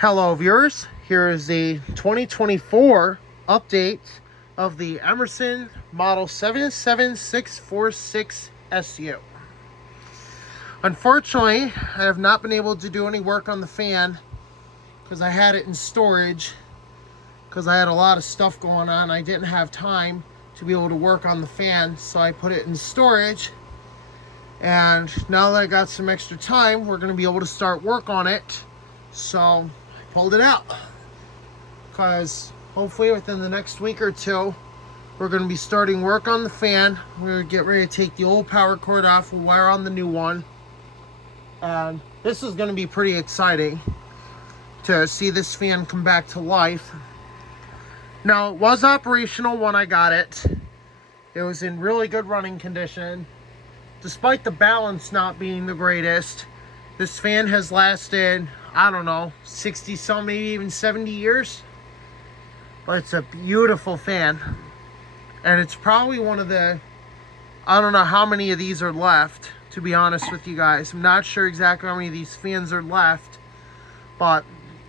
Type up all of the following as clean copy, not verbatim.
Hello viewers, here is the 2024 update of the Emerson model 77646 SU. Unfortunately, I have not been able to do any work on the fan because I had it in storage because I had a lot of stuff going on. I didn't have time to be able to work on the fan, so I put it in storage. And now that I got some extra time, we're going to be able to start work on it. So I pulled it out because hopefully within the next week or two, we're going to be starting work on the fan. We're going to get ready to take the old power cord off. We'll wire on the new one. And this is going to be pretty exciting to see this fan come back to life. Now, it was operational when I got it. It was in really good running condition. Despite the balance not being the greatest, this fan has lasted, I don't know, 60 some, maybe even 70 years. But it's a beautiful fan. And it's probably one of the, I don't know how many of these are left, to be honest with you guys. I'm not sure exactly how many of these fans are left. But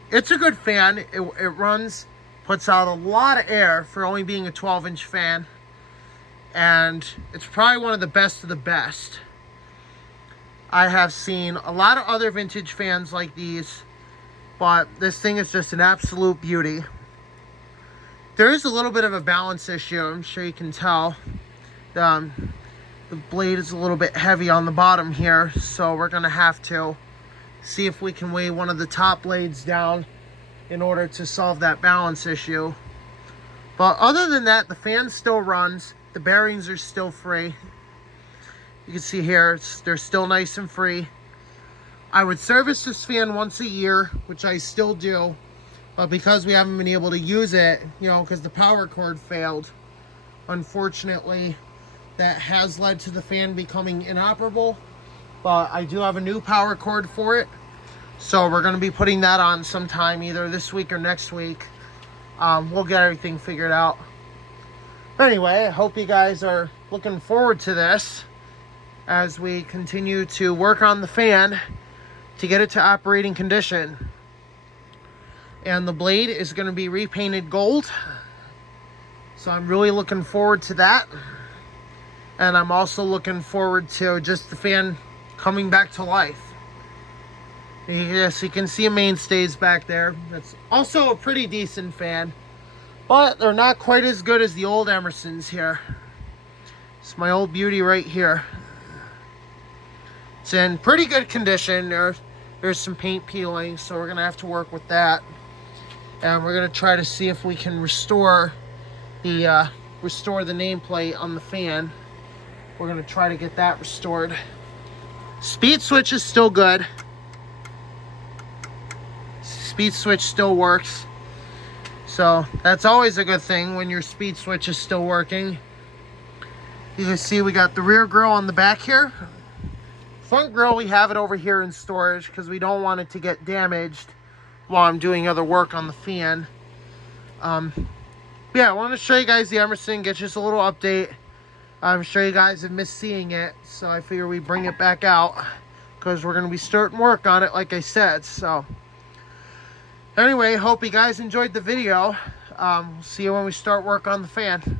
it's a good fan. It runs, puts out a lot of air for only being a 12-inch fan. And it's probably one of the best of the best. I have seen a lot of other vintage fans like these, but this thing is just an absolute beauty. There is a little bit of a balance issue, I'm sure you can tell. The blade is a little bit heavy on the bottom here, so we're going to have to see if we can weigh one of the top blades down in order to solve that balance issue. But other than that, the fan still runs. The bearings are still free. You can see here, they're still nice and free. I would service this fan once a year, which I still do. But because we haven't been able to use it, because the power cord failed, unfortunately, that has led to the fan becoming inoperable. But I do have a new power cord for it. So we're going to be putting that on sometime, either this week or next week. We'll get everything figured out. Anyway, I hope you guys are looking forward to this as we continue to work on the fan to get it to operating condition. And the blade is going to be repainted gold. So I'm really looking forward to that. And I'm also looking forward to just the fan coming back to life. Yes, you can see a Mainstays back there. That's also a pretty decent fan. But they're not quite as good as the old Emersons here. It's my old beauty right here. It's in pretty good condition. There's some paint peeling, so we're going to have to work with that. And we're going to try to see if we can restore the nameplate on the fan. We're going to try to get that restored. Speed switch is still good. Speed switch still works. So that's always a good thing when your speed switch is still working. You can see we got the rear grille on the back here. Front grille, we have it over here in storage because we don't want it to get damaged while I'm doing other work on the fan. Yeah, I want to show you guys the Emerson, get just a little update. I'm sure you guys have missed seeing it, so I figure we bring it back out because we're going to be starting work on it, like I said. So anyway, hope you guys enjoyed the video. See you when we start work on the fan.